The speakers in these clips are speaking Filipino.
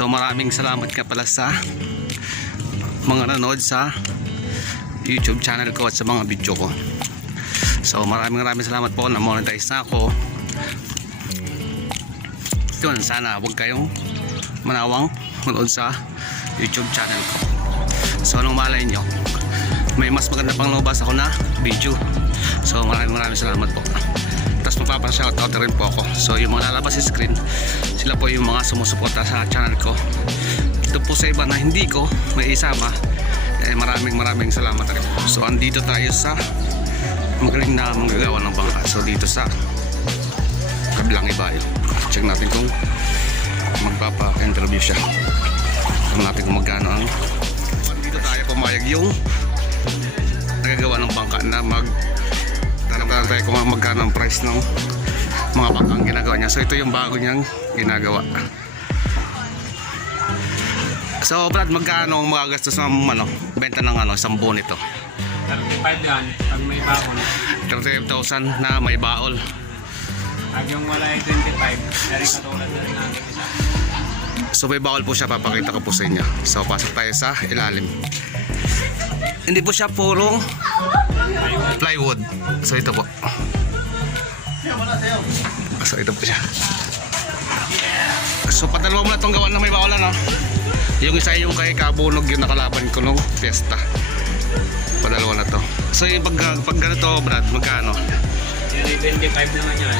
So maraming salamat ka pala sa mga nanood sa YouTube channel ko at sa mga video ko. So maraming salamat po, na-monetize na ako. Yun, sana huwag kayong manawang manood sa YouTube channel ko. So anong malay nyo, may mas maganda pang lumabas ako na video. So maraming salamat po. Tapos magpapashoutout rin po ako. So yung mga lalabas sa screen, sila po yung mga sumusuporta sa channel ko. Ito po sa iba na hindi ko may isama, maraming salamat rin po. So andito tayo sa magaling na manggagawa ng bangka. So dito sa kabilang ibayo, check natin kung magpapa-interview siya. Tignan natin kung magkano ang dito tayo pumayag yung nagagawa ng bangka na tanong tayo kung magkano ang price ng mga bangkang ginagawa niya. So ito yung bago niyang ginagawa. So Brad, magkano ang magagastos ng benta ng isang buo nito? 35 yan, pag may baon. 35,000 na may baol. Pag yung wala ay 25, dari katulad na rin natin isa. So may baol po siya, papakita ko po sa inyo. So pasok tayo sa ilalim. Hindi po siya purong plywood. So ito po. So ito po siya. So padalawa mo na itong gawan na may bawalan, no? Yung isa yung kay Kabunog, yung nakalaban ko nung fiesta. Padalawa na to. So yung pag ganito, Brad, magkano? Yan ay 25 naman yan.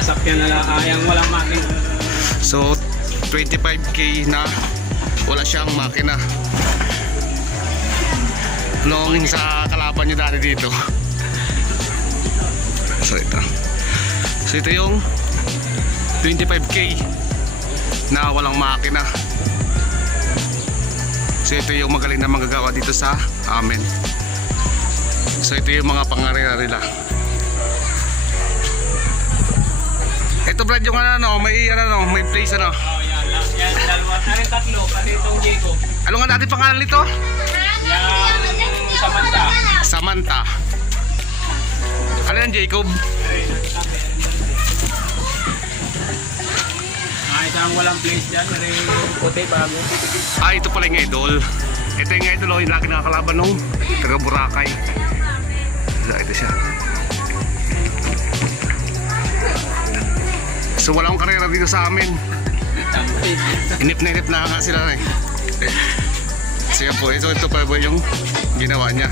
Nasakyan na lang, ayang walang makina. So 25k na wala siyang makina. Nung sa kalaban nyo dati dito. So ito yung 25k na walang makina. So ito yung magaling na manggagawa dito sa amin. So ito yung mga pangarera nila. Ito Brad, yung may place Oh, yan dalawa. Ano tatlo? Pati itong Jacob. Ano nga natin pangalan nito? Yan, Samantha. Samantha. Ano yan, Jacob? Isang walang place dyan, may puti bago. Ito pala yung idol. Ito yung idol, yung laki nakakalaban nung taga Boracay. Ito siya. So wala akong karera dito sa amin. Inip na nga sila na eh. So yan po, ito pa po yung ginawa niya.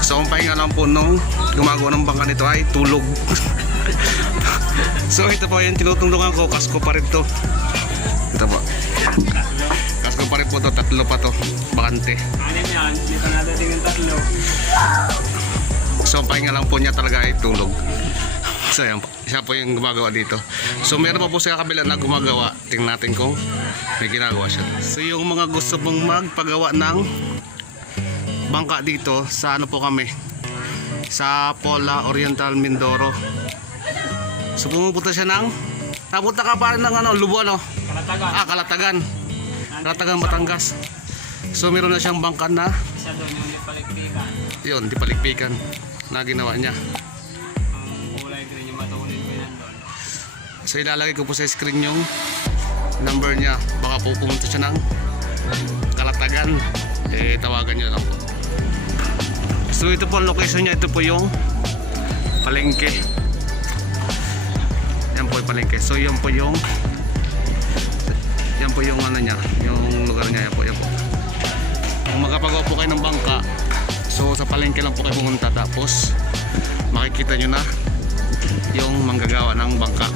So ang pahinga lang po nung gumagawa ng bangka nito ay tulog. So ito po yung tinutulungan ko, kasko pa rin to. Ito po, kasko pa rin po to, tatlo pa to, bakante. Anim yan, dito nadating yung tatlo. So ang pahinga lang po niya talaga ay tulog. So yan po, siya po yung gumagawa dito. So meron pa po sa kabila na gumagawa. Tingnan natin kung may ginagawa siya. So yung mga gusto mong magpagawa ng bangka dito, sa ano po kami, sa Pola Oriental Mindoro. So pumupunta siya napunta ka pa ng Lubo, no? Kalatagan. Kalatagan, Batangas. So meron na siyang bangka na Isa doon yung Dipalikpikan. yun, Dipalikpikan na ginawa niya. Ang kulay green yung matulin ko yan doon. So ilalagay ko po sa screen yung number niya. Baka po pumunta siya ng Kalatagan, tawagan niyo lang po. So ito po ang location niya. Ito po yung palengke. Yan po yung palengke. So yan po yung ano niya, yung lugar niya. Yan po. Kung magpapagawa po kayo ng bangka, so sa palengke lang po kayo pumunta, tapos makikita nyo na yung manggagawa ng bangka.